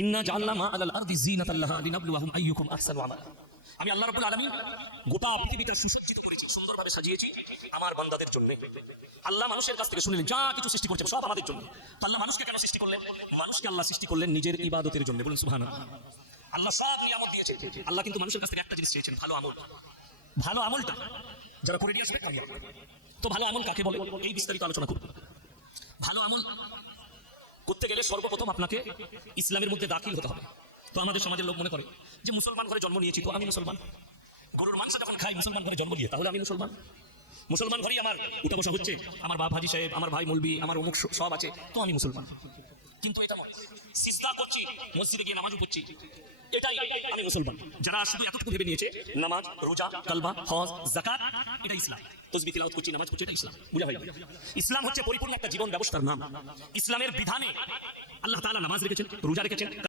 ইন্না জাআলনা মা আলাল আরদি যিনাতাল লাহা লিনাবলুয়াহুম আইয়ুকুম আহসানু আমালা। আমি আল্লাহ রাব্বুল আলামিন গোটা পৃথিবীকে সুসজ্জিত করেছি, সুন্দরভাবে সাজিয়েছি আমার বান্দাদের জন্য। আল্লাহ মানুষের কাছ থেকে শুনলেন যা কিছু সৃষ্টি করছেন সব আমাদের জন্য। আল্লাহ মানুষকে কেন সৃষ্টি করলেন? মানুষকে আল্লাহ সৃষ্টি করলেন নিজের ইবাদতের জন্য। বলুন সুবহানাল্লাহ। আল্লাহ সব নিয়ামত দিয়েছেন, আল্লাহ কিন্তু মানুষের কাছ থেকে একটা জিনিস চেয়েছেন, ভালো আমল। ভালো আমলটা যারা করে নিয়ে আসবে কামিয়াব। তো ভালো আমল কাকে বলে এই বিস্তারিত আলোচনা করব। ভালো আমল করতে গেলে সর্বপ্রথম আপনাকে ইসলামের মধ্যে দাখিল হতে হবে। তো আমাদের সমাজের লোক মনে করে যে মুসলমান ঘরে জন্ম নিয়েছি তো আমি মুসলমান। গরুর মাংস যখন খাই মুসলমান ঘরে জন্ম নিয়ে তাহলে আমি মুসলমান। মুসলমান ঘরেই আমার উঠা বসা হচ্ছে, আমার বাপ হাজি সাহেব, আমার ভাই মৌলবি, আমার অমুক সব আছে, তো আমি মুসলমান। কিন্তু এটা মনে সিজদা করছি, মসজিদে গিয়ে নামাজও পড়ছি, এটাই আমি মুসলমান। যারা শুধু এতটুকু ভেবে নিয়েছে নামাজ, রোজা, কালবা, হজ, যাকাত এটা ইসলাম, তাসবিহ তিলাওয়াত করছি, নামাজ পড়ছি, এটা ইসলাম। বুঝা হয়? ইসলাম হচ্ছে পরিপূর্ণ একটা জীবন ব্যবস্থার নাম। ইসলামের বিধানে আল্লাহ তাআলা নামাজ রেখেছেন, রোজা রেখেছেন,